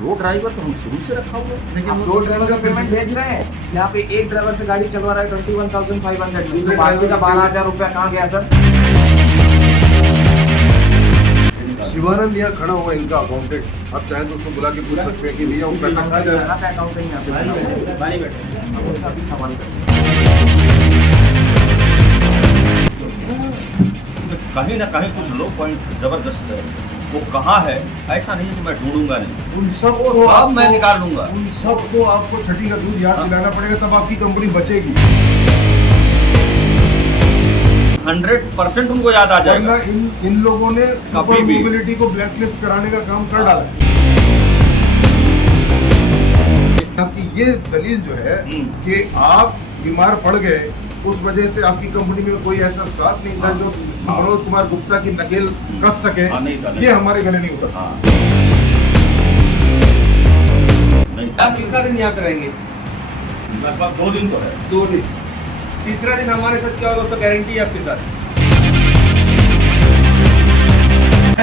दो ड्राइवर तो हम शुरू से रखा हुआ है। लेकिन दो ड्राइवर का पेमेंट भेज रहे हैं, यहाँ पे एक ड्राइवर से गाड़ी चलवा रहा है 21,500 में, तो बाकी का 12,000 रुपया कहाँ गया सर? शिवानंद यहाँ खड़ा हुआ है, इनका अकाउंटेंट। आप चाहें तो उसको बुला के पूछ सकते हैं कि भैया वो पैसा कहाँ जा रहा है। अकाउंटेंट यहाँ पे हम उनसे अभी सवाल करें। कहीं ना कहीं कुछ लो पॉइंट जबरदस्त है, वो कहाँ है ऐसा नहीं कि मैं ढूंढूंगा नहीं, उन सबको सब मैं निकाल लूंगा। उन सबको आपको छठी का दूध याद दिलाना पड़ेगा, तब आपकी कंपनी बचेगी। 100% उनको याद आ जाएगा। वरना इन लोगों ने सुपर भी। मोबिलिटी को ब्लैकलिस्ट कराने का काम कर डाला है। ताकि ये दलील जो है कि आप बीमार पड़ गए, उस वजह से आपकी कंपनी में कोई ऐसा स्टाफ नहीं था जो मनोज कुमार गुप्ता की नकेल कस सके, ये हमारे गले नहीं उतरता। आप कितना दिन यहाँ करेंगे? लगभग 2 दिन तो है। 2 दिन। तीसरा दिन हमारे साथ क्या होगा उसका गारंटी है आपके साथ?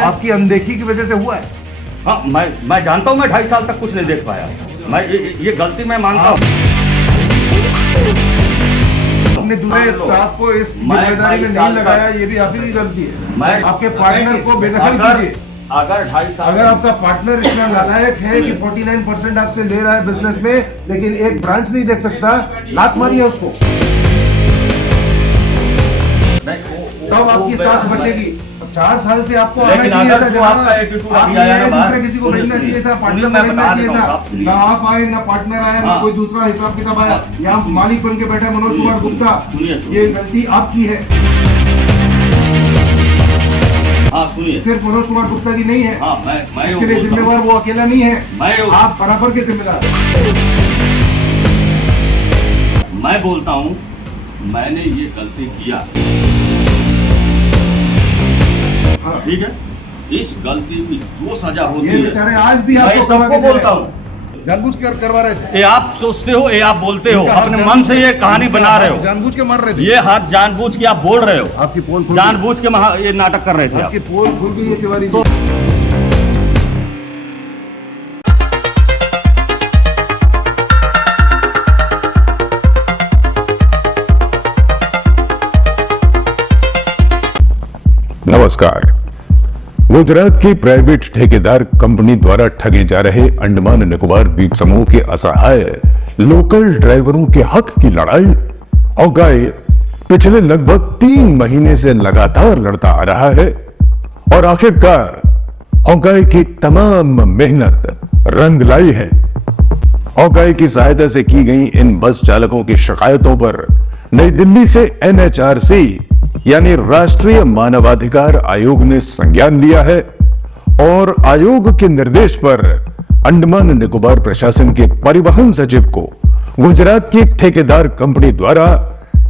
आपकी अनदेखी की वजह से हुआ है। हाँ, मैं जानता हूँ, मैं 2.5 साल तक कुछ नहीं देख पाया। मैं ये गलती मैं मानता हूँ। अपने दूसरे स्टाफ को इस जिम्मेदारी में नहीं लगाया, ये भी आपकी गलती है। आपके पार्टनर को बेदखल कीजिए। अगर 2.5 साल अगर आपका पार्टनर इतना नालायक है कि 49% आपसे ले रहा है बिजनेस में, लेकिन एक ब्रांच नहीं देख सकता, लात मारिए उसको, तब आपकी साथ बचेगी। 4 साल से आपको आना चाहिए था, दूसरे किसी को भेजना चाहिए था, पार्टनर भेजना चाहिए था। ना आप आए, ना पार्टनर आया, ना कोई दूसरा हिसाब किताब आया। यहाँ मालिक बन के बैठा मनोज कुमार गुप्ता, ये गलती आपकी है। हाँ सुनिए, सिर्फ मनोज कुमार गुप्ता की नहीं है। हाँ, मैं इसके लिए जिम्मेवार वो अकेला नहीं है, आप बराबर के जिम्मेदार। मैं बोलता हूँ मैंने ये गलती किया, ठीक है। इस गलती की जो सजा होती है, बेचारे आज भी मैं आपको सबको बोलता हूँ। जानबूझ कर करवा रहे थे। ये आप सोचते हो, ये आप बोलते हो, अपने मन से ये कहानी बना रहे हो, जानबूझ के मार रहे थे। ये हाथ जानबूझ के आप बोल रहे हो, आपकी पोल खुल जानबूझ के ये नाटक कर रहे थे। आपकी पोल खुल गई है तिवारी जी। नमस्कार। गुजरात की प्राइवेट ठेकेदार कंपनी द्वारा ठगे जा रहे अंडमान निकोबार द्वीप समूह के असहाय लोकल ड्राइवरों के हक की लड़ाई औगाए पिछले लगभग 3 महीने से लगातार लड़ता आ रहा है और आखिरकार औगाए की तमाम मेहनत रंग लाई है। औगाए की सहायता से की गई इन बस चालकों की शिकायतों पर नई दिल्ली से NHRC यानी राष्ट्रीय मानवाधिकार आयोग ने संज्ञान लिया है और आयोग के निर्देश पर अंडमान निकोबार प्रशासन के परिवहन सचिव को गुजरात की ठेकेदार कंपनी द्वारा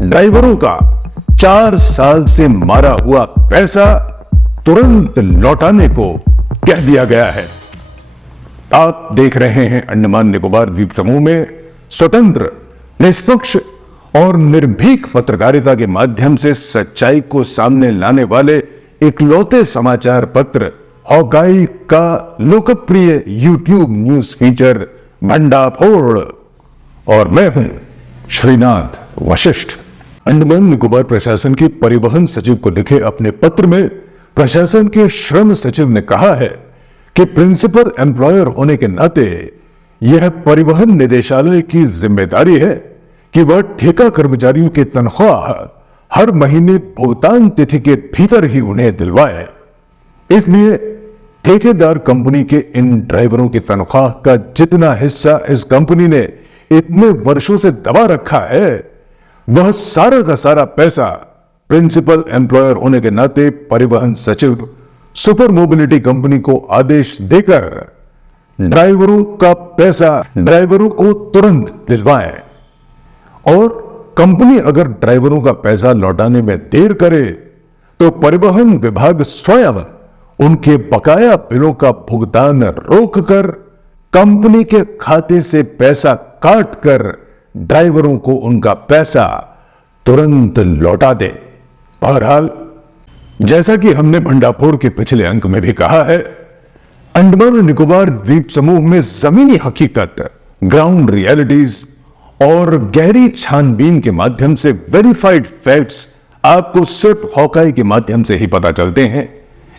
ड्राइवरों का 4 साल से मारा हुआ पैसा तुरंत लौटाने को कह दिया गया है। आप देख रहे हैं अंडमान निकोबार द्वीप समूह में स्वतंत्र, निष्पक्ष और निर्भीक पत्रकारिता के माध्यम से सच्चाई को सामने लाने वाले इकलौते समाचार पत्र औगाई का लोकप्रिय YouTube न्यूज फीचर भंडाफोड़, और मैं हूं श्रीनाथ वशिष्ठ। अंडमान निकोबार प्रशासन के परिवहन सचिव को लिखे अपने पत्र में प्रशासन के श्रम सचिव ने कहा है कि प्रिंसिपल एम्प्लॉयर होने के नाते यह परिवहन निदेशालय की जिम्मेदारी है कि वह ठेका कर्मचारियों की तनख्वाह हर महीने भुगतान तिथि के भीतर ही उन्हें दिलवाए। इसलिए ठेकेदार कंपनी के इन ड्राइवरों की तनख्वाह का जितना हिस्सा इस कंपनी ने इतने वर्षों से दबा रखा है, वह सारा का सारा पैसा प्रिंसिपल एम्प्लॉयर होने के नाते परिवहन सचिव सुपर मोबिलिटी कंपनी को आदेश देकर ड्राइवरों का पैसा ड्राइवरों को तुरंत दिलवाएं। और कंपनी अगर ड्राइवरों का पैसा लौटाने में देर करे तो परिवहन विभाग स्वयं उनके बकाया बिलों का भुगतान रोककर कंपनी के खाते से पैसा काटकर ड्राइवरों को उनका पैसा तुरंत लौटा दे। बहरहाल, जैसा कि हमने भंडाफोड़ के पिछले अंक में भी कहा है, अंडमान निकोबार द्वीप समूह में जमीनी हकीकत, ग्राउंड रियलिटीज और गहरी छानबीन के माध्यम से वेरीफाइड फैक्ट्स आपको सिर्फ हॉकाई के माध्यम से ही पता चलते हैं।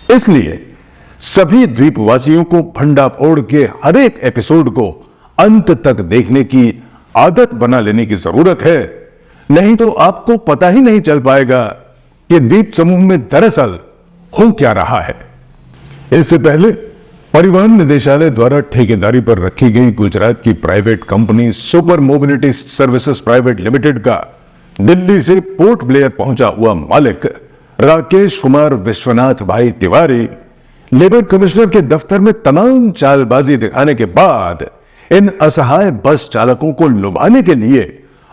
इसलिए सभी द्वीपवासियों को भंडाफोड़ के हर एक एपिसोड को अंत तक देखने की आदत बना लेने की जरूरत है, नहीं तो आपको पता ही नहीं चल पाएगा कि द्वीप समूह में दरअसल हो क्या रहा है। इससे पहले परिवहन निदेशालय द्वारा ठेकेदारी पर रखी गई गुजरात की private company super mobility services private limited का दिल्ली से पोर्ट ब्लेयर पहुंचा हुआ मालिक राकेश कुमार विश्वनाथ भाई तिवारी लेबर कमिश्नर के दफ्तर में तमाम चालबाजी दिखाने के बाद इन असहाय बस चालकों को लुभाने के लिए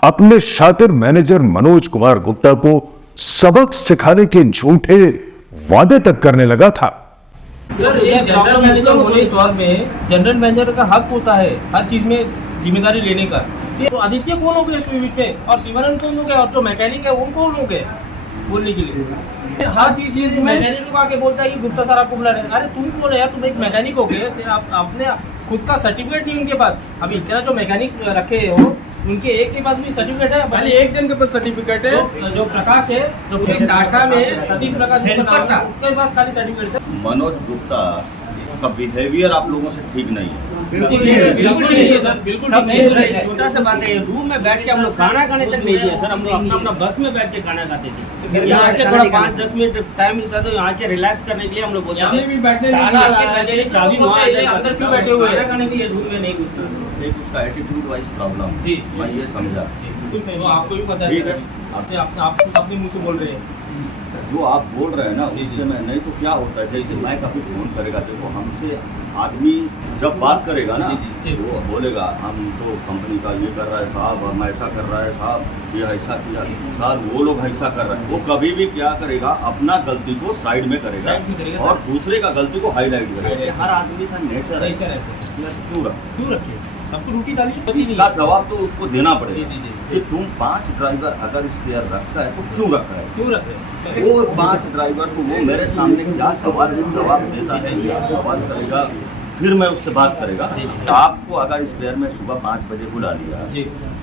अपने शातिर मैनेजर मनोज कुमार गुप्ता को सबक सिखाने के झूठे वादे तक करने लगा था। सर, एक जनरल मैनेजर होने के तौर में जनरल मैनेजर का हक होता है हर चीज में जिम्मेदारी लेने का। ये तो आदित्य कौन हो गए इस यूनिट में, और शिवानंद कौन हो गए, और जो मैकेनिक है वो कौन हो गए बोलने के लिए। हर चीज मैकेनिक को आके बोलता है कि गुप्ता सर आपको बुला रहे हैं। अरे तुम बोले यार, तुम एक मैकेनिक हो गए, आपने खुद का सर्टिफिकेट नहीं उनके पास। अभी इतना जो मैकेनिक रखे हो उनके एक के पास भी सर्टिफिकेट है, खाली एक जन के पास सर्टिफिकेट है। जो प्रकाश है, जो टाटा में सतीश प्रकाश उसके पास खाली सर्टिफिकेट है। मनोज गुप्ता का बिहेवियर आप लोगों से ठीक नहीं है। बिल्कुल नहीं है सर, बिल्कुल नहीं है। छोटा सा बात है, रूम में बैठ के हम लोग खाना खाने तक नहीं दिया सर। हम लोग अपना बस में बैठ के खाना खाते थे। यहाँ के थोड़ा 5-10 मिनट टाइम मिलता तो यहाँ के रिलैक्स करने के लिए हम लोग बोलते यहाँ भी बैठने चाबी अंदर क्यों बैठे हुए हैं? खाने के लिए रूम में नहीं घुसते। उसका एटीट्यूड वाइज प्रॉब्लम जी, मैं ये समझा। वो आपको भी पता ठीक है, है। आप अपने मुंह से बोल रहे हैं। जो आप बोल रहे हैं ना उससे मैं नहीं तो क्या होता है, जैसे मैं कभी फोन करेगा, देखो हमसे आदमी जब बात करेगा ना वो बोलेगा हम तो कंपनी का ये कर रहा है साहब, हम ऐसा कर रहा है साहब, ये ऐसा किया साहब, वो लोग ऐसा कर रहे हैं। वो कभी भी क्या करेगा, अपना गलती को साइड में करेगा और दूसरे का गलती को हाईलाइट करेगा। हर आदमी का नेचर है, क्यों रखिए सबको रोटी डाली। इसका जवाब तो उसको देना पड़ेगा कि तुम 5 ड्राइवर अगर स्पेयर रखता है तो क्यों रखा है, क्यों रखे वो 5 ड्राइवर को वो मेरे सामने क्या सवाल जवाब देता है, क्या सवाल करेगा, फिर मैं उससे बात करेगा। आपको अगर स्पेयर में सुबह 5 बजे बुला लिया,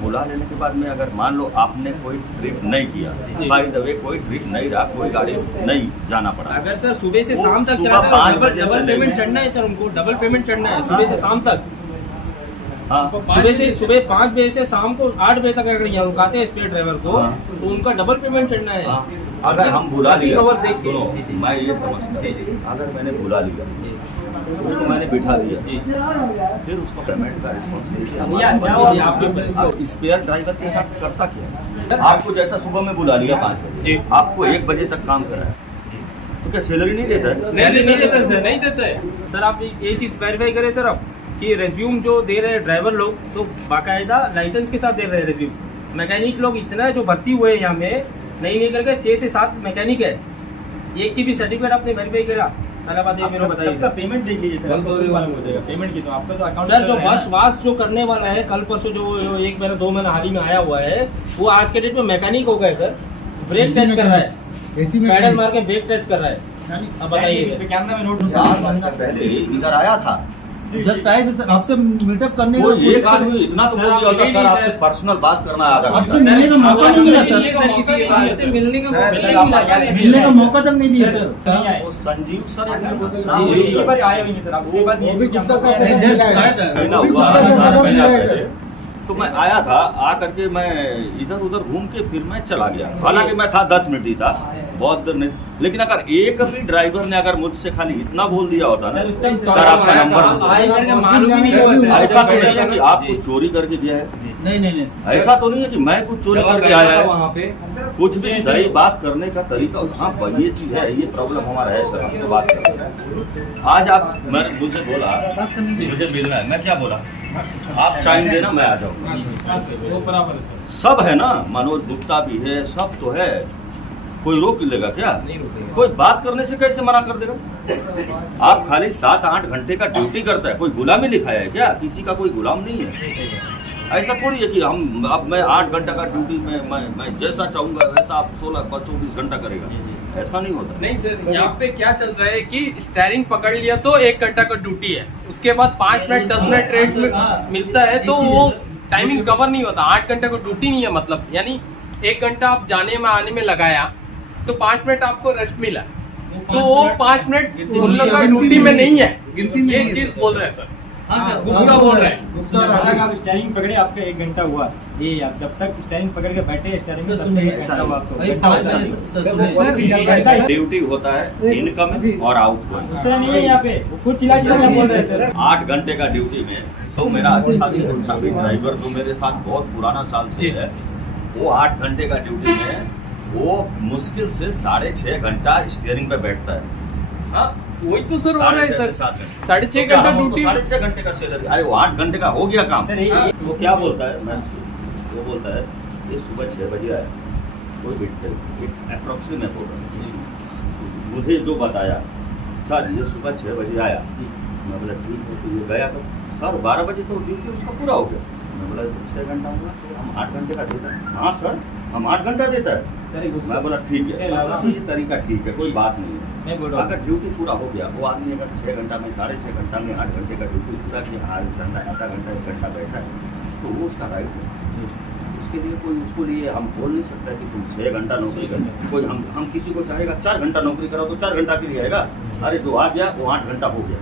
बुला लेने के बाद में अगर मान लो आपने कोई ट्रिप नहीं किया, बाय द वे कोई ट्रिप नहीं रहा, कोई गाड़ी नहीं जाना पड़ा, अगर सर सुबह से शाम तक सुबह 5 बजे डबल पेमेंट चढ़ना है सर, उनको डबल पेमेंट चढ़ना है सुबह से शाम तक। हाँ, सुबह 5 बजे से शाम को 8 बजे तक अगर यहाँ रुकाते हैं स्पेयर ड्राइवर को, तो उनका डबल पेमेंट चढ़ना है। हाँ, अगर हम बुला लिया, सुनो मैं ये समझता हूँ अगर मैंने बुला लिया उसको मैंने बिठा दिया, फिर उसको पेमेंट का रिस्पॉन्सिबिलिटी स्पेयर ड्राइवर के साथ करता क्या है? आपको जैसा सुबह में बुला लिया 5 बजे, आपको 1 बजे तक काम कराया तो क्या सैलरी नहीं देता है? नहीं देता सर, नहीं देता है सर। आप ये चीज वेरीफाई करें सर आप कि रेज्यूम जो दे रहे हैं ड्राइवर लोग तो बाकायदा लाइसेंस के साथ दे रहे हैं रेज्यूम। मैकेनिक लोग इतना जो भर्ती हुए हैं यहाँ में नहीं करके 6 से 7 मैकेनिक है, एक की भी सर्टिफिकेट आपने वेरीफाई करा। बात मेरे बताइए सर, पेमेंट देख लीजिए पेमेंट की तो आपका तो अकाउंट सर जो बस वास जो करने वाला है कल परसों जो 1 महीना 2 महीना हाल ही में आया हुआ है, वो आज के डेट में मैकेनिक हो गए सर। ब्रेक टेस्ट कर रहा है, पैडल मार के ब्रेक टेस्ट कर रहा है। अब बताइए कैमरा में नोट 4 महीना पहले इधर आया था, जस्ट आए सर आपसे मीटअप करने वो एक आदमी इतना तो बोल दिया होता सर आपसे पर्सनल बात करना है, आधा आपसे घंटा। मिलने का मौका नहीं मिला सर, मिलने का मौका तक नहीं दिया सर। वो संजीव सर तो मैं आया था, आ करके मैं इधर उधर घूम के फिर मैं चला गया। हालांकि मैं था 10 मिनट ही था, बहुत देर नहीं। लेकिन अगर एक भी ड्राइवर ने अगर मुझसे खाली इतना बोल दिया होता ना सर आपका नंबर, ऐसा तो नहीं है कि आप कुछ चोरी करके दिया है, नहीं ऐसा तो नहीं है कि मैं कुछ चोरी करके आया है। वहाँ पे कुछ भी सही बात करने का तरीका, हाँ ये चीज है, ये प्रॉब्लम हमारा है सर, हमको बात करते। आज आप मैंने मुझे बोला मुझे मिलना है, मैं क्या बोला, आप टाइम देना मैं आ जाऊँगा। सब है ना, मनोज गुप्ता भी है, सब तो है, कोई रोक लेगा क्या? कोई बात करने से कैसे मना कर देगा? आप खाली 7-8 घंटे का ड्यूटी करता है, कोई गुलामी लिखाया है क्या? किसी का कोई गुलाम नहीं है। ऐसा थोड़ी है कि हम अब मैं 8 घंटा का ड्यूटी में मैं जैसा चाहूंगा वैसा आप 16-24 घंटा करेगा। ऐसा नहीं होता। नहीं सर, यहाँ पे क्या चल रहा है कि स्टेयरिंग पकड़ लिया तो 1 घंटा का ड्यूटी है, उसके बाद 5 मिनट 10 मिनट रेस्ट में मिलता है, तो वो टाइमिंग कवर नहीं होता। 8 घंटे को ड्यूटी नहीं है, मतलब यानी 1 घंटा आप जाने में आने में लगाया तो 5 मिनट आपको रेस्ट मिला, तो वो 5 मिनट उन लोग का ड्यूटी में नहीं है, ये चीज बोल रहे हैं सर। हाँ सर, गुप्ता बोल रहे हैं। जब तक आप स्टेयरिंग पकड़े आपका 1 घंटा हुआ, ये आप जब तक स्टेयरिंग पकड़ के बैठे स्टेयरिंग में, तब तक 1 घंटा हुआ आपको। ड्यूटी होता है इनकमिंग और आउटगोइंग। उस तरह नहीं है यहाँ पे, वो खुद चिल्ला बोल रहे हैं सर। 8 घंटे का ड्यूटी में तो मेरा अच्छा से अच्छा भी ड्राइवर जो मेरे साथ बहुत पुराना साल से है, वो 8 घंटे का ड्यूटी में वो मुश्किल से 6.5 घंटा स्टीयरिंग पे बैठता है। हाँ, वही तो सर हो रहा है सर, 6.5 घंटा ड्यूटी, 6.5 घंटे का सैलरी। अरे वो 8 घंटे का हो गया काम। वो क्या बोलता है, वो बोलता है ये सुबह 6 बजे आया, कोई अप्रोक्सीमेट होगा, मुझे जो बताया सर ये सुबह 6 बजे आया, मैं बोला ठीक है, तो ये गया तो सर 12 बजे तो ड्यूटी उसका पूरा हो गया। मैं बोला 6 घंटा हुआ तो हम 8 घंटे का देता है। हाँ सर हम 8 घंटा देता है। मैं बोला ठीक है, ये तरीका ठीक है, कोई बात नहीं है। अगर ड्यूटी पूरा हो गया, वो आदमी अगर 6 घंटा में 6.5 घंटा में 8 घंटे का ड्यूटी पूरा किया, आधा घंटा 1 घंटा बैठा है, तो वो उसका राइट है। उसके लिए कोई उसको लिए हम बोल नहीं सकता कि तुम 6 घंटा नौकरी कर। कोई हम किसी को चाहेगा 4 घंटा नौकरी करो तो 4 घंटा के लिए आएगा। अरे जो आ गया वो 8 घंटा हो गया,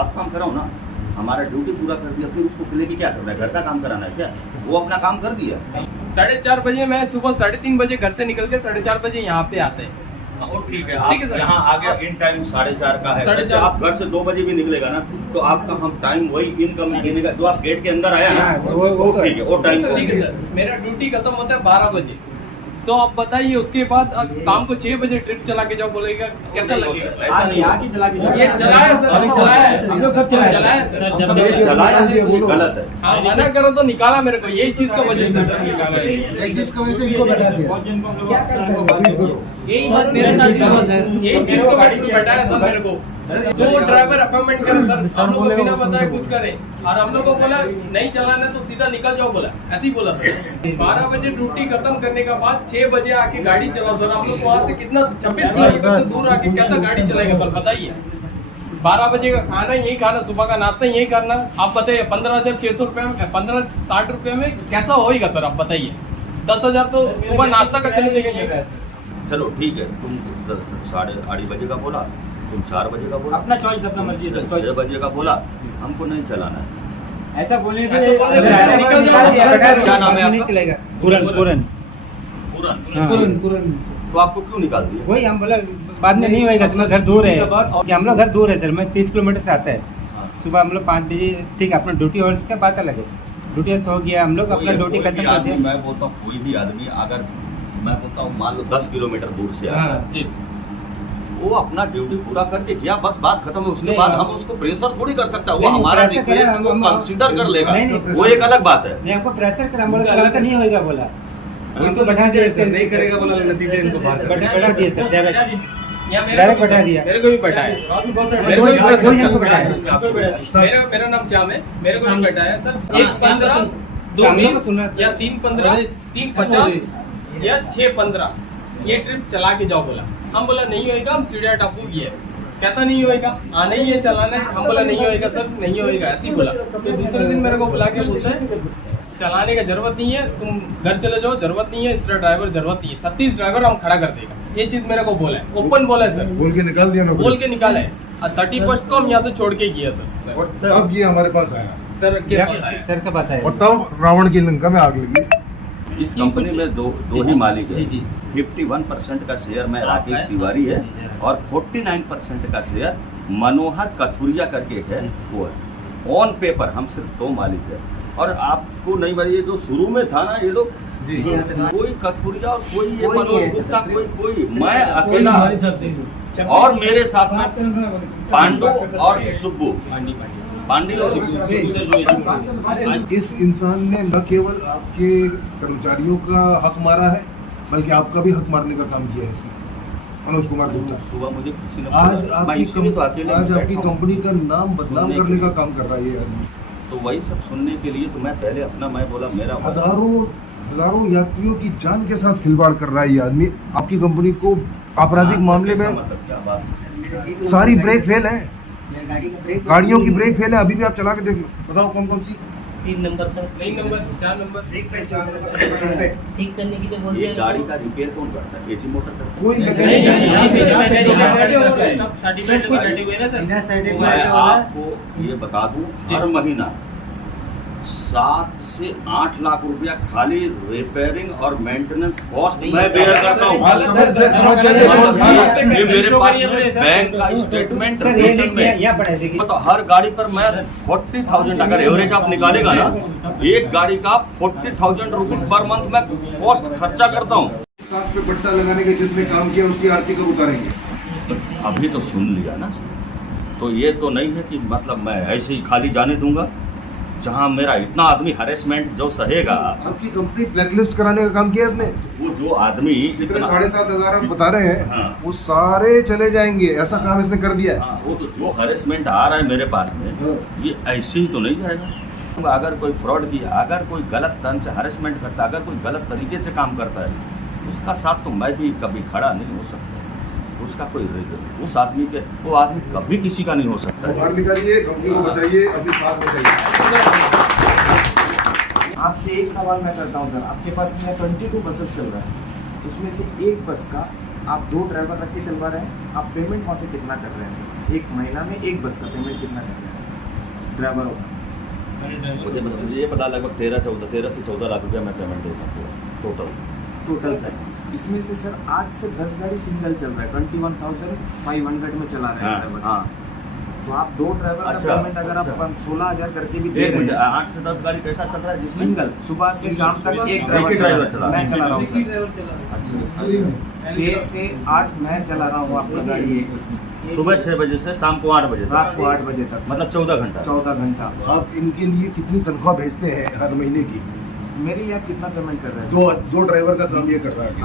आप काम कराओ ना, हमारा ड्यूटी पूरा कर दिया, फिर उसको लेके क्या करना है, घर का काम कराना है क्या? वो अपना काम कर दिया। 4:30 बजे मैं सुबह 3:30 बजे घर से निकल के 4:30 बजे यहाँ पे आते हैं। और ठीक है, ठीक है आप सर। यहाँ आ गया इन टाइम 4:30 का है, 4:30 वैसे आप घर से 2 बजे भी निकलेगा ना, तो आपका हम टाइम वही इनकम देने का, जो आप गेट के अंदर आया ना, वो ठीक है, वो टाइम ठीक है सर। मेरा ड्यूटी खत्म होता है 12 बजे, तो आप बताइए उसके बाद शाम को 6 बजे ट्रिप चला के जाओ, बोलेगा कैसा लगेगा? ऐसा नहीं यहाँ की चला के जाओ। ये चलाया सर, अभी चलाया है, हम लोग सब चलाए चलाया सर। सर, अब ये चलाया है ये गलत है। हाँ, मना करो तो निकाला मेरे को, यही चीज का वजह से सर निकाला है। इनको बैठा दिया। बहुत जन को हम लोग यही बात मेरे साथ भी हुआ सर, यही चीज को वजह से बैठाया सर मेरे को। जो ड्राइवर अपॉइंटमेंट करे सर, हम लोग को बिना बताए कुछ करे, और हम लोग को बोला नहीं चलाना तो सीधा निकल जाओ, बोला ऐसे ही बोला सर। 12 बजे ड्यूटी खत्म करने के बाद 6 बजे आके गाड़ी चलाओ सर। हम लोग वहाँ से कितना 26 किलोमीटर से दूर आके कैसा गाड़ी चलाएगा सर, बताइए। 12 बजे का खाना यही खाना, सुबह का नाश्ता यही करना, आप बताइए 15,600 रुपये में, 1560 रुपये में कैसा होएगा सर, आप बताइए। 10,000 तो सुबह नाश्ता का चले जाएगा ये पैसे। चलो ठीक है, तुम 8:30 बजे का बोला, तुम 4 बजे का बोला, अपना चॉइस, अपना मर्जी है सर। 6 बजे का बोला, हमको नहीं चलाना है। ऐसा बोलने से ऐसा बोलने से अगर निकल जाओ। क्या नाम है आपका? नहीं चलेगा। पूरन पूरन पूरन। तो आपको क्यों निकाल दिया? वही हम बोला बाद में नहीं होएगा सर, मैं घर दूर है, कि हम लोग घर दूर है सर, मैं 30 किलोमीटर से आता है। सुबह हम लोग 5 बजे, ठीक है, अपना ड्यूटी आवर्स का बात अलग है, ड्यूटी आवर्स हो गया, हम लोग अपना ड्यूटी खत्म कर दिया। मैं बोलता हूँ कोई भी आदमी अगर मैं बोलता हूँ मान लो 10 किलोमीटर दूर से आता है, जी, वो अपना ड्यूटी पूरा करके गया, बस बात खत्म है। उसके नहीं, बाद हम उसको प्रेशर थोड़ी कर सकता है, वो नहीं, हमारा प्रेशर करें, रिक्वेस्ट को हम कंसीडर कर लेगा, नहीं, नहीं, वो एक अलग बात है। नहीं, हमको प्रेशर कर, हम बोला सर हमसे नहीं होएगा, बोला इनको बैठा दिया सर, नहीं करेगा बोला, नतीजे इनको बैठा दिया सर, डायरेक्ट या डायरेक्ट बैठा दिया। मेरे को भी बैठा है, मेरे को हमको बैठा दिया। मेरा नाम श्याम है, मेरे को भी बैठा है सर। 1:15, 2:20 या 3:15, 3:50 या 6:15 ये ट्रिप चला के जाओ, बोला। हम बोला नहीं होएगा, हम चिड़िया टापू की है, कैसा नहीं होएगा, आना ही है, चलाना है। हम बोला नहीं होएगा सर, नहीं होएगा, ऐसे ही बोला। तो दूसरे दिन मेरे को बुला के बोलते हैं चलाने का जरूरत नहीं है, तुम घर चले जाओ, जरूरत नहीं है, इस तरह ड्राइवर जरूरत नहीं है, 36 ड्राइवर हम खड़ा कर देगा। ये चीज मेरे को बोला है, ओपन बोला है सर, बोल के निकाल दिया बोल के निकाला है। 31 को हम यहाँ से छोड़ के गया सर। और अब ये हमारे पास आया सर के पास आया। सर के पास आया। और तब रावण की लंका में आग लगी। इस कंपनी में दो ही मालिक जी है। जी 51% का शेयर में राकेश तिवारी है और 49% का शेयर मनोहर कथुरिया करके एक है, वो है। ऑन पेपर हम सिर्फ 2 मालिक है। और आपको नहीं मालूम, ये जो शुरू में था ना, ये लोग कोई कथुरिया और कोई ये मनोज गुप्ता, कोई मैं अकेला, और मेरे साथ में पांडु और सुब्बू, पांडे और सुब्बू। इस इंसान ने न केवल आपके कर्मचारियों का हक मारा है, बल्कि आपका भी हक मारने का काम किया है इसने, मनोज कुमार गुप्ता। सुबह मुझे किसी ने आज मैं आपकी इसीलिए तो अकेले आज बैठा आपकी हूँ। कंपनी का नाम बदनाम सुनने करने के का काम कर रहा है ये आदमी। तो वही सब सुनने के लिए तो मैं पहले अपना, मैं बोला मेरा हजारों यात्रियों की जान के साथ खिलवाड़ कर रहा है ये आदमी। आपकी कंपनी को आपराधिक मामले में मतलब क्या बात? सारी ब्रेक फेल है, गाड़ियों की ब्रेक फेल है। अभी भी आप चला के देख लो, बताओ कौन कौन सी 3 नंबर सर, 3 नंबर 4 नंबर ठीक करने की तो बोल ये गाड़ी का रिपेयर कौन करता है? एजी मोटर करता है? कोई मैं आपको ये बता दूं, हर महीना 7 से 8 लाख रुपया खाली रिपेयरिंग और मेंटेनेंस कॉस्ट मैं बेयर करता हूँ। ये मेरे पास में बैंक का स्टेटमेंट तो हर गाड़ी पर मैं 40,000 अगर एवरेज आप निकालेगा ना, एक गाड़ी का 40,000 रुपीज पर मंथ में कॉस्ट खर्चा करता हूँ। साथ पे पट्टा लगाने के जिसने काम किया उसकी आरती कब उतारेंगे? अभी तो सुन लिया ना, तो ये तो नहीं है कि मतलब मैं ऐसे ही खाली जाने दूंगा। जहां मेरा इतना आदमी हरेसमेंट जो सहेगा, आपकी कंपनी ब्लैकलिस्ट कराने का काम किया इसने। वो जो आदमी जितने इतना- 7,500 आप बता रहे हैं, हाँ। वो सारे चले जाएंगे, ऐसा काम इसने कर दिया है। हाँ, वो तो जो हरेसमेंट आ रहा है मेरे पास में, हाँ। ये ऐसे ही तो नहीं जाएगा। अगर कोई फ्रॉड किया, अगर कोई गलत ढंग से हरेसमेंट करता है, अगर कोई गलत तरीके से काम करता है, उसका साथ तो मैं भी कभी खड़ा नहीं हो सकता। उसका कोई उस आदमी के, वो आदमी कभी किसी का नहीं हो सकता। बाहर निकालिए, कंपनी को बचाइए, अभी साथ बचाइए। आपसे एक सवाल मैं करता हूँ सर, आपके पास में 22 बसेस चल रहा है, उसमें से एक बस का आप 2 ड्राइवर रख के चलवा रहे हैं, आप पेमेंट वहाँ से कितना कर रहे हैं सर? एक महीना में एक बस का पेमेंट कितना कर रहे हैं ड्राइवरों का? मुझे बस ये पता लगभग 13 से 14 लाख रुपया मैं पेमेंट देता हूँ टोटल सर। इसमें से सर 8 से 10 गाड़ी सिंगल चल रहा है, 21,500 में चला रहे हैं ड्राइवर। हाँ। तो आप 2 ड्राइवर का अच्छा, पेमेंट अगर आप अच्छा। 16,000 करके भी दे एक रहे मिनट, हैं, 8 से 10 गाड़ी कैसा चल रहा है? जिसमें सिंगल सुबह से शाम तक एक एक ही ड्राइवर ड्राइवर चला मैं चला रहा हूँ सर। अच्छा, 6 से 8 मैं चला रहा हूँ आपका गाड़ी, एक सुबह 6 बजे से शाम को 8 बजे रात तक, को 8 बजे तक, मतलब 14 घंटा। 14 घंटा। आप इनके लिए कितनी तनख्वाह भेजते हैं हर महीने की? मेरे लिए आप कितना पेमेंट कर रहे हैं? दो ड्राइवर का काम ये कर रहा है।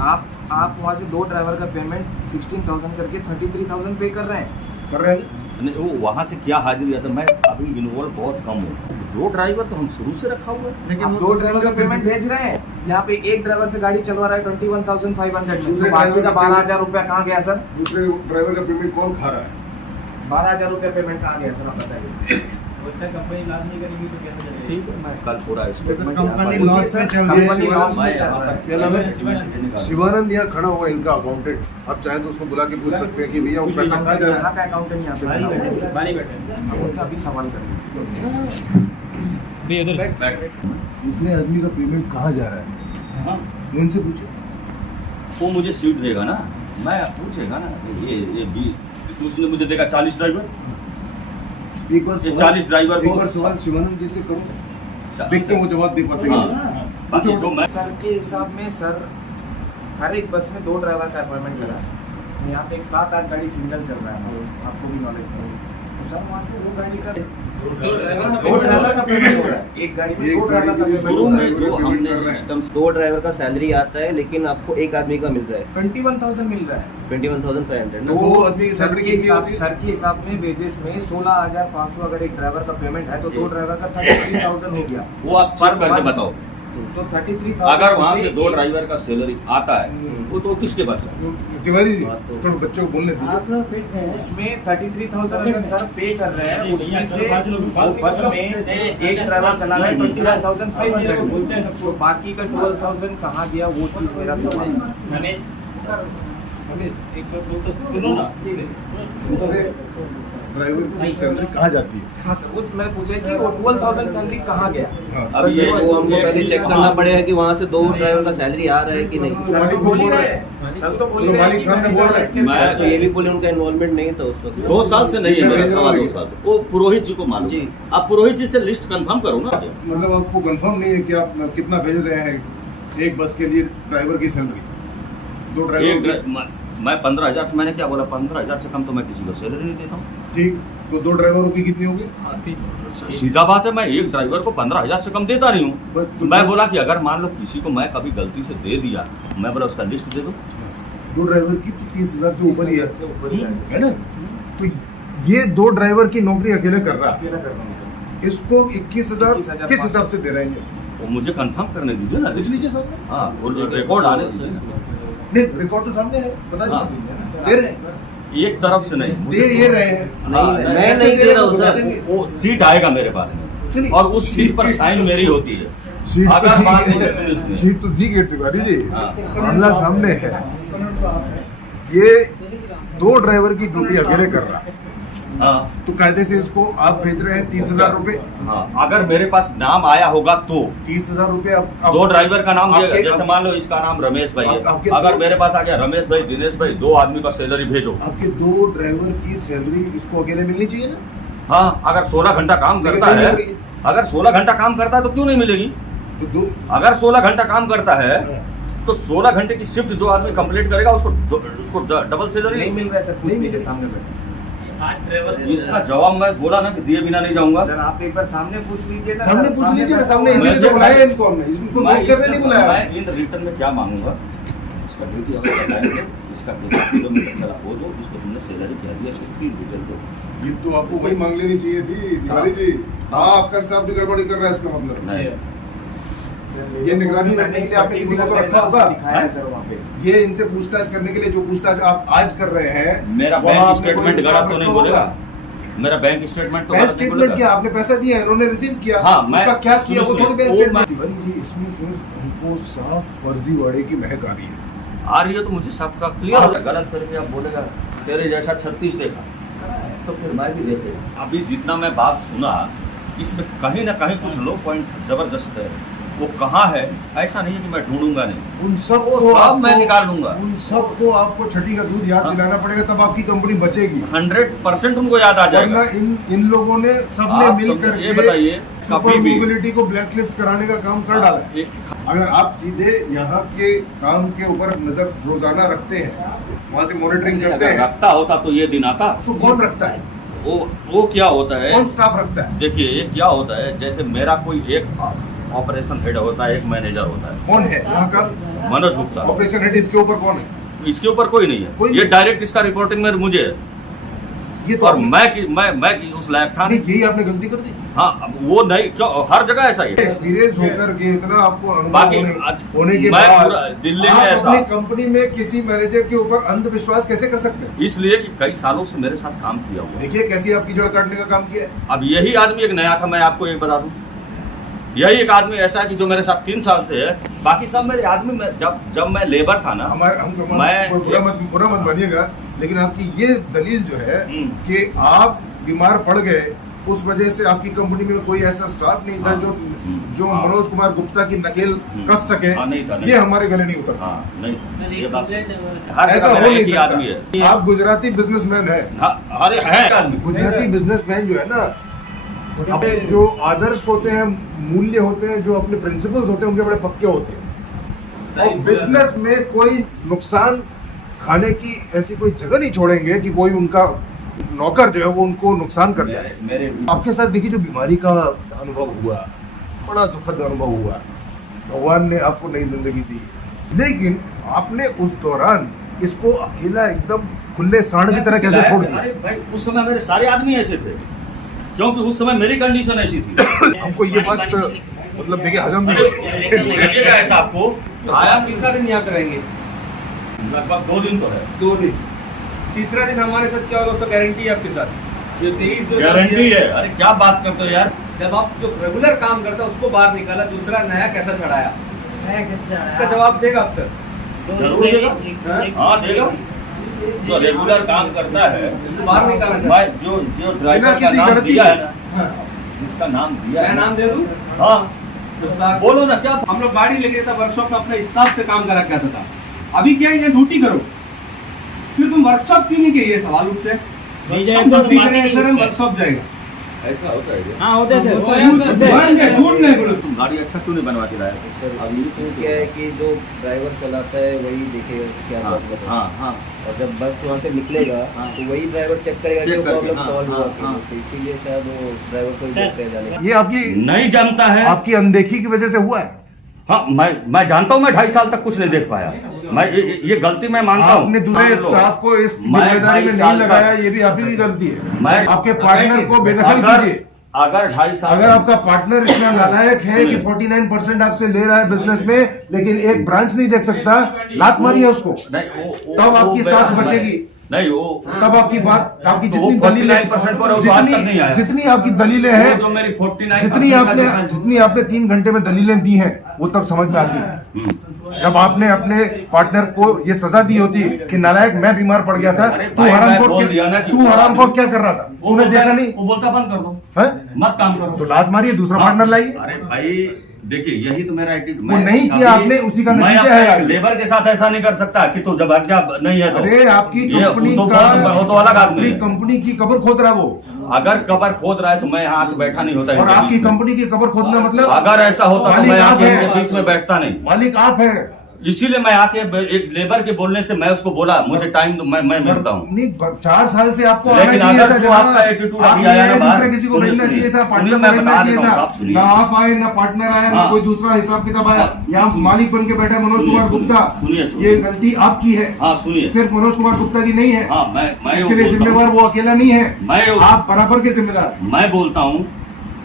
आप वहाँ से 2 ड्राइवर का पेमेंट 16,000 करके 33,000 पे कर रहे हैं। कर रहे हैं नहीं, वो वहाँ से क्या हाजिरी आता है? मैं अभी इन्वॉल्व बहुत कम हूँ। 2 ड्राइवर तो हम शुरू से रखा हुआ है, आप 2 ड्राइवर का पेमेंट भेज रहे हैं, यहाँ पे एक ड्राइवर से गाड़ी चलवा रहा है 21,500 में, तो बाकी का 12,000 रुपया कहाँ गया सर? दूसरे ड्राइवर का पेमेंट कौन खा रहा है? 12,000 रुपया पेमेंट कहाँ गया सर, आप बताइए। ठीक है, मैं कल पूरा स्टेटमेंट कंपनी लॉस में चल रही है। कंपनी लॉस में चल रहा है। क्या नाम है? शिवानंद यहाँ खड़ा हुआ है, इनका अकाउंटेंट। आप चाहे तो उसको बुला के पूछ सकते हैं कि भैया वो पैसा कहाँ जा रहा यहाँ का अकाउंटेंट यहाँ पे खड़ा हुआ है। हम उनसे अभी सवाल करेंगे। दूसरे आदमी का पेमेंट कहाँ जा रहा है? हाँ, उनसे पूछो। वो मुझे सीट देगा ना, मैं पूछेगा ना, ये भी उसने मुझे देगा 40 ड्राइवर, एक बार ये 40 ड्राइवर एक को बार सवाल शिवानंद जी से करो, देखते हैं वो जवाब दे पाते हैं। हाँ, बाकी जो मैं सर के हिसाब में सर हर एक बस में 2 ड्राइवर का अपॉइंटमेंट लगा है। यहाँ पे एक 7-8 गाड़ी सिंगल चल रहा है, आपको भी नॉलेज है। तो सर वहाँ से वो गाड़ी का 2 ड्राइवर का पेमेंट हो रहा है, एक गाड़ी में 2 ड्राइवर का पेमेंट शुरू हो रहा में है। जो हमने सिस्टम 2 ड्राइवर का सैलरी आता है, लेकिन आपको एक आदमी का मिल रहा है 21,000 मिल रहा है। 21,500 दो आदमी की सर सैलरी के कितनी हिसाब होती है? सर के हिसाब में वेजेस में 16,500 अगर एक ड्राइवर का पेमेंट है तो 2 ड्राइवर का 33,000 हो गया। वो आप चेक करके बताओ। तो 33,000 अगर वहाँ से 2 ड्राइवर का सैलरी आता है, वो तो किसके पास है? तिवारी जी, थोड़ा बच्चों को बोलने दीजिए। उसमें 33,000 अगर सर पे कर रहे हैं, उसमें से वो बस में एक ड्राइवर चला रहा है 21,500, तो बाकी का 12,000 कहाँ गया, वो चीज मेरा सवाल है। दूसरे ड्राइवर की सैलरी कहाँ जाती है? हाँ सर, वो मैंने पूछा कि वो 12,000 सैलरी कहाँ गया। हाँ। अब ये वो हमको पहले चेक करना पड़ेगा कि वहाँ से 2 ड्राइवर का सैलरी आ रहा है कि नहीं। सर तो बोल ही रहे हैं, सर तो बोल ही रहे हैं मालिक कि सामने बोल रहे हैं। मैं तो ये भी बोले उनका इन्वॉल्वमेंट नहीं था उस वक्त। 2 साल से नहीं है मेरा सवाल, 2 साल से। वो पुरोहित जी को मालूम जी। है। आप पुरोहित जी से लिस्ट कंफर्म करो ना। मतलब आपको कंफर्म नहीं है कि आप कितना भेज रहे हैं एक बस के लिए ड्राइवर की सैलरी? 2 ड्राइवर मैं 15,000 से, मैंने क्या बोला, 15,000 से कम तो मैं किसी को सैलरी नहीं देता हूँ। ठीक, तो 2 ड्राइवरों की कितनी होगी? सीधा बात है, मैं एक ड्राइवर को 15,000 से कम देता नहीं हूँ। बस तो मैं बोला कि अगर मान लो किसी को मैं कभी गलती से दे दिया, मैं बोला उसका लिस्ट दे दो। 2 ड्राइवर की तो 30,000 से ऊपर ही है, से ऊपर ही है ना? तो ये 2 ड्राइवर की नौकरी अकेले कर रहा है, अकेला कर रहा हूँ सर। इसको 21,000 21,000 किस हिसाब से दे रहे हैं? वो मुझे कंफर्म करने दीजिए ना, लिख लीजिए साहब। हाँ, वो रिकॉर्ड आने दीजिए। नहीं, रिकॉर्ड तो सामने है, बता हाँ। दीजिए। दे रहे हैं, एक तरफ से नहीं दे ये रहे हैं। हाँ, मैं नहीं दे रहा हूँ बता सर। देंगे। वो सीट आएगा मेरे पास नहीं, में और उस सीट पर साइन मेरी होती है। सीट तो अगर ठीक बात है, नहीं सुनिए सीट तो ठीक है तिवारी जी, हाँ। मामला सामने है। ये 2 ड्राइवर की ड्यूटी अकेले कर रहा है, हाँ तो कायदे से इसको आप भेज रहे हैं 30,000 रुपए। हाँ, अगर मेरे पास नाम आया होगा तो 30,000 रुपए आप 2 ड्राइवर का नाम आपके- जैसे मान लो इसका नाम रमेश भाई है, आपके अगर दो- मेरे पास आ गया रमेश भाई, दिनेश भाई, 2 आदमी का सैलरी भेजो। आपके 2 ड्राइवर की सैलरी इसको अकेले मिलनी चाहिए ना। हाँ, अगर 16 घंटा काम लेकिन करता नहीं है, मिल रही है। अगर 16 घंटा काम करता है तो क्यों नहीं मिलेगी? तो 2 अगर 16 घंटा काम करता है तो 16 घंटे की शिफ्ट जो आदमी कंप्लीट करेगा उसको डबल सैलरी नहीं मिल रहा है सर, पूछ लीजिए सामने बैठे। इसका जवाब मैं बोला ना कि दिए बिना नहीं जाऊंगा। सर आप एक बार सामने पूछ लीजिए ना। सामने सर, पूछ लीजिए ना, बैठो। सामने इसीलिए तो बुलाया है इनको हमने, इनको मैं नोट करने नहीं बुलाया। मैं इन रिटर्न में क्या मांगूंगा, इसका ड्यूटी अगर बताएंगे, इसका कितना किलोमीटर चला हो दो, इसको तुमने सैलरी कह दिया तो 3 डिटेल दो। ये तो आपको वही मांग लेनी चाहिए थी तिवारी जी। हाँ, आपका स्टाफ भी गड़बड़ी कर रहा है, इसका मतलब नहीं, ये निगरानी रखने के लिए आपने किसी को तो रखा होगा। दिखाया है सर वहाँ पे। ये इनसे पूछताछ करने के लिए जो पूछताछ आप आज कर रहे हैं, मेरा वहाँ बैंक आपने कोई स्टेटमेंट स्टाफ गलत तो नहीं रखा बोलेगा? होगा। मेरा बैंक स्टेटमेंट तो बैंक गलत नहीं स्टेटमेंट बोलेगा? क्या, आपने पैसा दिया है, इन्होंने रिसीव किया, हाँ, मैं- उसका क्या किया वो सुनिए, थोड़ी बैंक वो स्टेटमेंट। तिवारी जी, इसमें फिर हमको साफ फर्जीवाड़े की महक आ रही है। आ रही है तो मुझे सबका क्लियर गलत करके आप बोलेगा तेरे जैसा 36 देखा तो फिर मैं भी देखेगा। अभी जितना मैं बात सुना, इसमें कहीं ना कहीं कुछ लो पॉइंट जबरदस्त है। वो कहाँ है ऐसा नहीं है कि मैं ढूंढूंगा नहीं, उन सब वो को सब आपको- मैं निकाल लूंगा। उन सब को आपको छठी का दूध याद हाँ। दिलाना पड़ेगा, तब आपकी कंपनी बचेगी। 100% उनको याद आ जाएगा। वरना इन लोगों ने सबने आप मिल सब ये करके बताइए, सुपर कभी भी- मोबिलिटी को ब्लैकलिस्ट कराने का काम कर डाला है। अगर आप सीधे यहाँ के काम के ऊपर नजर रोजाना रखते हैं, वहाँ से मॉनिटरिंग करते अगर हैं, रखता होता तो ये दिन आता। तो कौन रखता है, वो क्या होता है, कौन स्टाफ रखता है, देखिए ये क्या होता है, जैसे मेरा कोई एक ऑपरेशन हेड होता है, एक मैनेजर होता है, कौन है यहाँ का मनोज गुप्ता। ऑपरेशन हेड, इसके ऊपर कौन है? इसके ऊपर कोई नहीं कोई है, ये नहीं। डायरेक्ट इसका रिपोर्टिंग में मुझे है। ये तो और आपने- मैं उस लायक था नहीं, नहीं। यही आपने गलती कर दी। हाँ, अब वो नहीं, क्यों हर जगह ऐसा ही है। एक्सपीरियंस होकर के इतना आपको अनुभव बाकी होने के मैं बाद पूरा दिल्ली में आप ऐसा, अपनी कंपनी में किसी मैनेजर के ऊपर अंधविश्वास कैसे कर सकते हैं? इसलिए कि कई सालों से मेरे साथ काम किया हुआ है। देखिए कैसी आपकी जड़ काटने का काम किया है। अब यही आदमी एक नया था, मैं आपको एक बता दूं, यही एक आदमी ऐसा है कि जो मेरे साथ 3 साल से है, बाकी सब मेरे आदमी जब मैं लेबर था ना, हमारे हम मैं- कोई बुरा मत मानिएगा, लेकिन आपकी ये दलील जो है कि आप बीमार पड़ गए, उस वजह से आपकी कंपनी में कोई ऐसा स्टाफ नहीं था हाँ। जो हाँ। मनोज कुमार गुप्ता की नकेल कस सके, हाँ, नहीं था, नहीं। ये हमारे गले नहीं उतरता। हाँ नहीं, ये बात हर ऐसा जगह हो मेरा नहीं एक ही आदमी है। सकता। आप गुजराती बिजनेसमैन है, हाँ, अरे है आदमी। गुजराती बिजनेसमैन जो है ना, अपने जो आदर्श होते हैं, मूल्य होते हैं, जो अपने प्रिंसिपल्स होते हैं, उनके बड़े पक्के होते हैं। और बिजनेस में कोई नुकसान खाने की ऐसी कोई जगह नहीं छोड़ेंगे कि कोई उनका नौकर जो है वो उनको नुकसान कर जाए। मेरे आपके साथ देखिए जो बीमारी का अनुभव हुआ, बड़ा दुखद अनुभव हुआ, भगवान ने आपको नई जिंदगी दी, लेकिन आपने उस दौरान इसको अकेला एकदम खुले सांड की तरह कैसे छोड़ दिया? अरे भाई, उस समय मेरे सारे आदमी ऐसे थे, क्योंकि उस समय मेरी कंडीशन ऐसी थी। हमको ये बात मतलब देखिए हजम भी लगेगा ऐसा आपको। आया कितना दिन यहाँ करेंगे? लगभग 2 दिन तो है। 2 दिन। तीसरा दिन हमारे साथ क्या होगा उसका गारंटी है आपके साथ? ये 23 जो गारंटी है। अरे क्या बात करते हो यार, जब आप जो रेगुलर काम करता है उसको बाहर निकाला, दूसरा नया कैसा चढ़ाया? इसका जवाब देगा आप सर? जरूर देगा। हाँ देगा, जो रेगुलर काम करता है। उसको बाहर निकाला सर। मैं जो ड्राइवर का किसी नाम गलती दिया है के। ना, जिसका नाम दिया मैं है नाम दे दूं? हाँ उसका बोलो ना, क्या हम लोग गाड़ी लेके था वर्कशॉप में, अपने हिसाब से काम करा करता था। अभी क्या है, ड्यूटी करो, फिर तुम वर्कशॉप क्यों नहीं किए? ये सवाल उठते हैं। ड्यूटी करेंगे सर, हम वर्कशॉप जाएगा। ऐसा होता है क्या? हाँ होते सर, झूठ नहीं बोलो तुम। गाड़ी अच्छा क्यों नहीं बनवा के लाया? अभी तो क्या है कि जो ड्राइवर चलाता है वही देखेगा क्या हाँ प्रॉब्लम है। हाँ हाँ और जब बस वहाँ से निकलेगा हाँ। तो वही ड्राइवर चेक करेगा कि चेक वो करके, प्रॉब्लम हाँ, सॉल्व हाँ, हुआ कि हाँ। नहीं। तो इसीलिए शायद वो ड्राइवर को ही देखते हैं जाने का। ये आपकी नहीं जानता है। आपकी अनदेखी की वजह से हुआ है। हाँ मैं जानता हूँ, मैं 2.5 साल तक कुछ नहीं देख पाया। मैं ये गलती मैं मानता हूँ। आपने दूसरे स्टाफ को इस मैं जिम्मेदारी में 2.5 नहीं साल लगाया, तक- ये भी आप ही की गलती है। मैं आपके पार्टनर को बेदखल कीजिए। अगर 2.5 साल अगर आपका पार्टनर इतना नालायक है कि 49% आपसे ले रहा है बिजनेस में, लेकिन एक ब्रांच नहीं देख सकता, लात मारिए उसको, नहीं, वो तब आपकी वो साख मैं- बचेगी। नहीं वो तब आपकी बात, आपकी तो वो जितनी दलीलें 49% पर है, वो तो आज तक नहीं आया। जितनी आपकी दलीलें हैं, जो मेरी 49% जितनी आपने 3 घंटे में दलीलें दी हैं, वो तब समझ में आती है। जब आपने अपने पार्टनर को ये सजा दी होती कि नालायक मैं बीमार पड़ गया था, अरे तू भाई, मैं हरामखोर बोल दिया ना कि- तू हरामखोर क्या कर रहा था, तूने देखा नहीं? वो बोलता बंद कर दो, है? मत काम करो। तो लात मारिए, दूसरा हाँ। पार्टनर लाइए। अरे भाई देखिए यही तो मेरा एटीट्यूड। वो नहीं किया आपने, उसी का मैं नतीजा है। अपने लेबर के साथ ऐसा नहीं कर सकता कि तू जब आज्ञा नहीं है तो। अरे आपकी ये कंपनी वो तो का, वो तो अलग आदमी आपकी है। कंपनी की कब्र खोद रहा है वो, अगर कबर खोद रहा है तो मैं यहाँ आके बैठा नहीं होता और इनके आपकी बीच में। कंपनी की कब्र खोदना मतलब अगर ऐसा होता तो मालिक मैं आप आके हैं। इनके बीच में बैठता नहीं। मालिक आप हैं। इसीलिए मैं आके एक लेबर के बोलने से मैं उसको बोला मुझे टाइम दो, मैं मिलता हूँ। नहीं 4 साल से आपको आना लेकिन चाहिए अगर था जो जनाब। आपका एटीट्यूड अभी आपने आया ना बाहर, दूसरे किसी को सुनिए, भेजना चाहिए था, सुनिए, पार्टनर मैं को बता भेजना चाहिए देता हूँ, था। आप सुनिए। ना आप आए, ना पार्टनर आया, ना हाँ। कोई दूसरा हिसाब किताब आया। हाँ। यहाँ मालिक बन के बैठा है मनोज सुनिए, कुमार गुप्ता। सुनिए, सुनिए। ये गलती आपकी है। हाँ सुनिए, सिर्फ मनोज कुमार गुप्ता की नहीं है। हाँ मैं इसके लिए बोलता हूँ। जिम्मेवार वो अकेला नहीं है, मैं आप बराबर के जिम्मेदार। मैं बोलता हूँ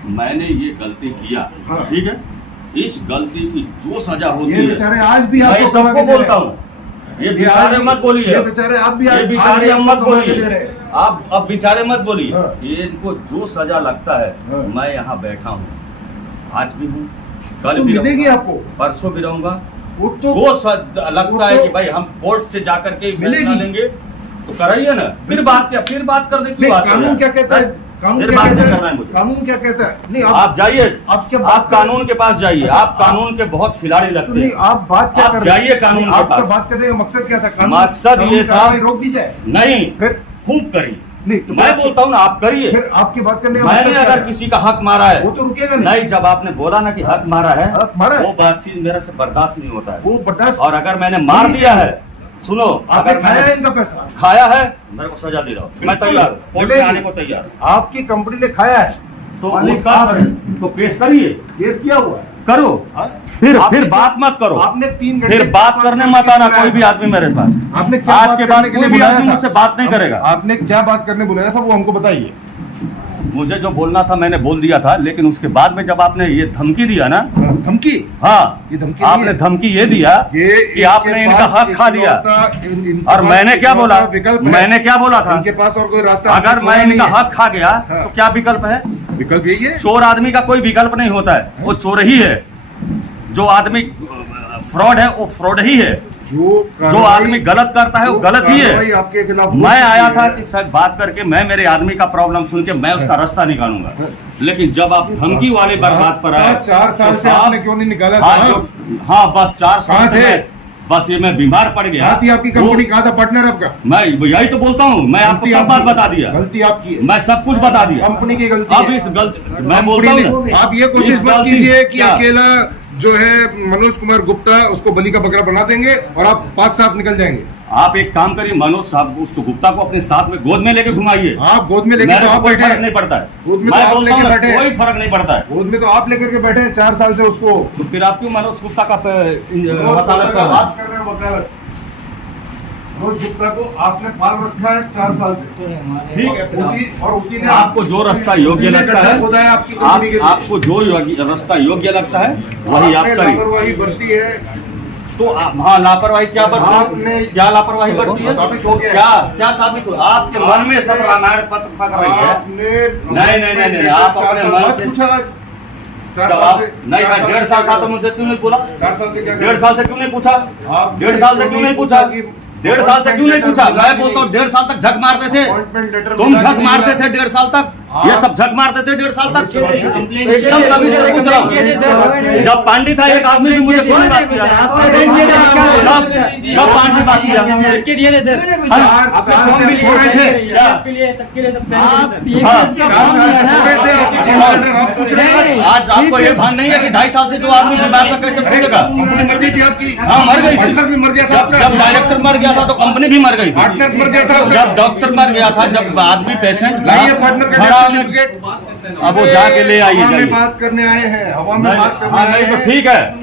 मैंने ये गलती किया, हाँ। ठीक है। इस गलती की जो सजा होती ये है बेचारे आज भी मैं आपको सबको कमा के दे बोलता रहे हूँ। ये ये बेचारे आज- मत बोलिए, ये बेचारे आप भी ये आज बेचारे भी अब आपको मत कमा के दे बोलिए, रहे हैं। आप अब बेचारे मत बोलिए। हाँ। ये इनको जो सजा लगता है हाँ। मैं यहाँ बैठा हूँ, आज भी हूँ, कल तो भी मिलेगी रहूंगा, आपको परसों भी रहूंगा। वो तो जो लगता है तो- कि भाई हम कोर्ट से जाकर के फैसला मिलेगी। लेंगे तो कराइए ना। फिर बात करने की नहीं, बात कर रहे कानून हैं? क्या कहता है? कानून फिर क्या बात कहता नहीं है? करना है मुझे। कानून क्या कहता है? नहीं आप जाइए, आप क्या आप कानून के पास जाइए, आप कानून के बहुत खिलाड़ी लगते नहीं, हैं। आप बात क्या आप कर रहे हैं? जाइए कानून के आपका पास। बात करने का मकसद क्या था? मकसद ये था- कार्रवाई रोक दी जाए। नहीं, फिर खूब करिए। नहीं तो मैं बोलता हूँ ना आप करिए। फिर आपकी बात करने का मैंने मकसद क्या अगर है? किसी का हक मारा है, वो तो रुकेगा नहीं। नहीं, जब आपने बोला ना कि हक मारा है, हक मारा है। वो बात चीज मेरे से बर्दाश्त नहीं होता है। वो बर्दाश्त और अगर मैंने मार दिया है, सुनो, आपने अगर खाया मैंने है इनका पैसा? खाया है मेरे को सजा दे रहा हूँ, मैं तैयार हूँ, कोर्ट में मिलेगी। आने को तैयार हूँ। आपकी कंपनी ने खाया है तो मालिक उसका आप हैं। तो केस करिए, केस किया हुआ है। करो। हाँ? फिर आपने बात मत करो, आपने 3 घंटे फिर बात करने मत आना कोई भी आदमी मेरे पास। आपने क्या आज बात के करने बाद के कोई लिए भी बुलाया आदमी था? मुझसे बात नहीं करेगा। आपने क्या बात करने बुलाया था वो हमको बताइए। मुझे जो बोलना था मैंने बोल दिया था, लेकिन उसके बाद में जब आपने ये धमकी दिया ना, धमकी? हाँ, ये धमकी आपने नहीं है। धमकी ये दिया कि आपने इनका हक खा लिया। और मैंने क्या बोला? मैंने क्या बोला था? इनके पास और कोई रास्ता अगर मैं इनका हक खा गया हाँ। तो क्या विकल्प है? विकल्प यही है। चोर आदमी का कोई विकल्प नहीं होता है, वो चोर ही है। जो आदमी फ्रॉड है वो फ्रॉड ही है। जो आदमी गलत करता है वो गलत ही है। आपके खिलाफ मैं आया था कि सर बात करके मैं मेरे आदमी का प्रॉब्लम सुन के मैं उसका रास्ता निकालूंगा, लेकिन जब आप धमकी वाले बात पर आए 4 साल तो से साहब- आपने क्यों नहीं निकाला? हाँ, साहब? हाँ बस 4 साल कहाँ से थे? बस ये मैं बीमार पड़ गया। कहाँ थी आपकी कंपनी? कहाँ था पार्टनर आपका? मैं यही तो बोलता हूँ, मैं आपको गलती सब बात आपकी- बता दिया, गलती आपकी है। मैं सब कुछ बता दिया। कंपनी की गलती अब है। इस गलती मैं बोलता हूँ कंपनी ने- ना, आप ये कोशिश इस मत गलती- कीजिए कि क्या? अकेला जो है मनोज कुमार गुप्ता उसको बलि का बकरा बना देंगे और आप पाक साफ निकल जाएंगे। आप एक काम करिए, मनोज साहब उसको गुप्ता को अपने साथ में गोद में लेके घुमाइए। आप गोद में लेके मेरे तो को आप कोई बैठे फर्क हैं। नहीं पड़ता है। गोद में तो मैं आप बोलता हूँ लेके ना, बैठे हैं। कोई फर्क नहीं पड़ता है। गोद में तो आप लेकर के बैठे हैं 4 साल से उसको तो फिर आप क्यों मनोज गुप्ता का वकालत कर रहे हैं? बात कर रहे हैं वकालत। मनोज गुप्ता को आपने पाल रखा है 4 साल से। ठीक है, उसी ने आपको जो रास्ता योग्य उसी ने लगता गड्ढा है, खोदा है आपकी कंपनी के लिए। आपको जो रास्ता योग्य लगता है वही आप आपने करिए। लापरवाही बरती है। तो हाँ, लापरवाही क्या बरती है? आपने- क्या लापरवाही बरती है? साबित हो गया है। क्या साबित हो? आपके मन में सब रामायण पत्र पक रही है। आपने नहीं, आप अपने मन से पूछा। 4 जब साल आप से नहीं, मैं 1.5 साल था तो मुझे क्यों नहीं बोला? 4 साल से क्या 1.5 साल से क्यों नहीं पूछा? आपने 1.5 साल से क्यों नहीं पूछा? 1.5 साल से क्यों नहीं पूछा? मैं बोलता हूँ 1.5 साल तक झक मारते थे, अपॉइंटमेंट लेटर तुम झक मारते थे 1.5 साल तक, ये सब झक मारते थे 1.5 साल तक। एकदम कभी से पूछ रहा हूँ। जब पांडी था एक आदमी भी मुझे क्यों नहीं बात किया? कब पांडी बात किया? 4 साल से सो रहे थे। हाँ। 4 साल से सो रहे थे। आप पूछ रहे हैं। आज आपको ये भान नहीं है कि 2.5 साल से जो आदमी बीमार था कैसे पूछेगा? कंपनी मर गई थी आपकी। हाँ, मर गई थी। पार्टनर भी मर गया था जब आपका। डायरेक्टर मर गया था तो कंपनी भी मर गई थी। पार्टनर मर गया था आपका। जब डॉक्टर मर गया था, जब आदमी पेशेंट लाइए पार्टनर का खड़ा होने- सर्टिफिकेट। अब वो जाके ले आइए, हवा में जाइए। बात करने आए हैं, हवा में नहीं, बात करने हाँ, आए नहीं तो हैं। ठीक है।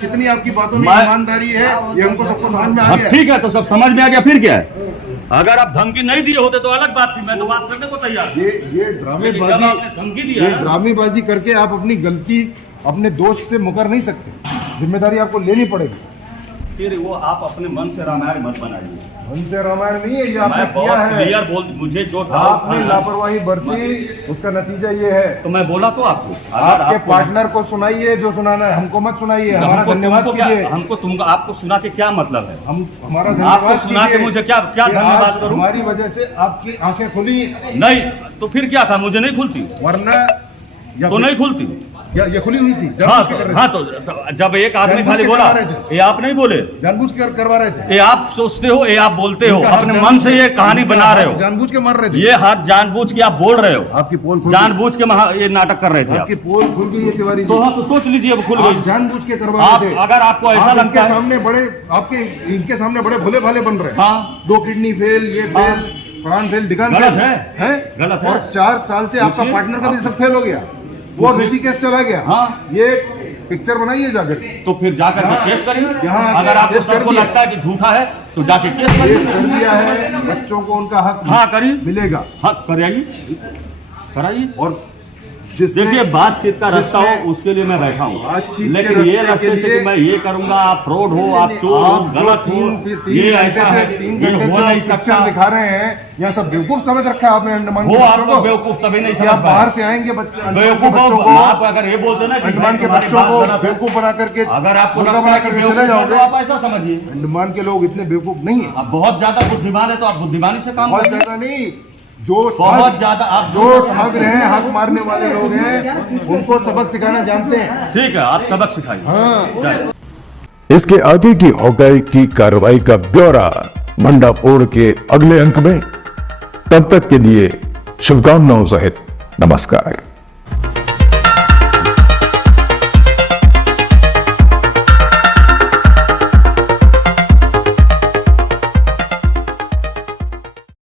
कितनी आपकी बातों में मैं- ईमानदारी है ये हमको सबको समझ में आ हाँ, गया। ठीक है, तो सब समझ में आ गया। फिर क्या है? अगर आप धमकी नहीं दिए होते तो अलग बात थी, मैं तो बात करने को तैयार था। ये लेकिन जब ड्रामेबाजी आपने धमकी दिया ये ना, ड्रामेबाजी करके आप अपनी गलती अपने दोष से मुकर नहीं सकते। जिम्मेदारी आपको लेनी पड़ेगी। फिर वो आप अपने मन से रामायण मत बनाइए। उनसे रामायण नहीं है, ये आपने मैं किया बहुत है। क्लियर बोल, मुझे जो डाउट आपने था ना, लापरवाही बरती, उसका नतीजा ये है। तो मैं बोला तो आपको, अगर आपके आपको- पार्टनर को सुनाइए जो सुनाना है, हमको मत सुनाइए। हमारा हमको धन्यवाद तुमको क्या, कीजिए। हमको तुमको आपको सुना के क्या मतलब है? हम हमारा आपको धन्यवाद सुना के कीजिए मुझे क्या क्या कि धन्यवाद आज करूं? हमारी वजह से आपकी आंखें खुली, नहीं तो फिर क्या था, मुझे नहीं खुलती वरना तो नहीं खुलती। ये खुली हुई थी, हाँ जानबूझ के कर रहे थे। हाँ, तो जब एक आदमी जानबूझ खाली के बोला, करवा रहे थे। ये आप नहीं बोले, जानबूझ के करवा रहे थे। ये आप सोचते हो, ये आप बोलते हो, इनका हाथ अपने मन जानबूझ से ये कहानी इनका बना रहे हाथ हो। जानबूझ के मार रहे थे। ये हाथ जानबूझ के आप बोल रहे हो, आपकी पोल खुल जानबूझ के ये नाटक कर रहे थे आप। आपकी पोल खुल गई है तिवारी जी। तो हाँ, तो सोच लीजिए अब खुल आप गई। जानबूझ के करवा आप रहे थे। अगर आपको ऐसा आप लगता इनके है, सामने बड़े आपके इनके सामने बड़े भोले भाले बन रहे हैं। हाँ। 2 किडनी फेल, ये हाँ। फेल, प्राण फेल, दिगान गलत फेल। है। गलत है। और 4 साल से आपका पूछिए। पार्टनर का भी सब फेल हो गया, वो पूछिए। ऋषिकेश चला गया। हाँ। ये पिक्चर बनाइए जाकर। तो फिर जाकर के यहाँ- केस करिए। यहाँ अगर आपको केस कर सबको दिया। लगता है कि झूठा है तो जाके केस केस करिए। कर दिया है, बच्चों को उनका हक हाँ करिए, मिलेगा। हाँ कराइए, कराइए। और जिसने देखिए बातचीत का रास्ता जिसने- हो उसके लिए मैं बैठा हूँ, बातचीत के लेकिन ये रास्ते रास्ते के से लिए- कि मैं ये करूंगा, आप फ्रॉड हो, आप चोर हो, आप गलत हो, ये ऐसा है, ये हो नहीं सकता। पिक्चर दिखा रहे हैं, यहाँ सब बेवकूफ समझ रखा है आपने अंडमान वो के बच्चों आपको को। बेवकूफ तभी नहीं कि समझ आप पाए। बाहर से आएंगे बच्चों बेवकूफ बच्चों हो, को, आप अगर ये बोलते ना कि अंडमान के तुम्हारी बच्चों बात को गलत है, बेवकूफ बना करके अगर आपको मुर्गा लगता बना है कि करके बेवकूफ चले हो, जाओगे। तो आप ऐसा समझिए। अंडमान के लोग इतने बेवकूफ नहीं है। आप बहुत ज्यादा बुद्धिमान है तो आप बुद्धिमानी से काम बहुत करिए। ज्यादा नहीं, जो बहुत ठग- ज्यादा आप जो ठग रहे हैं, हक मारने वाले लोग हैं, उनको सबक सिखाना जानते हैं। ठीक है, आप सबक सिखाइए। हाँ। इसके आगे की हौकाई की कार्रवाई का ब्यौरा भंडाफोड़ के अगले अंक में। तब तक के लिए शुभकामनाओं सहित नमस्कार।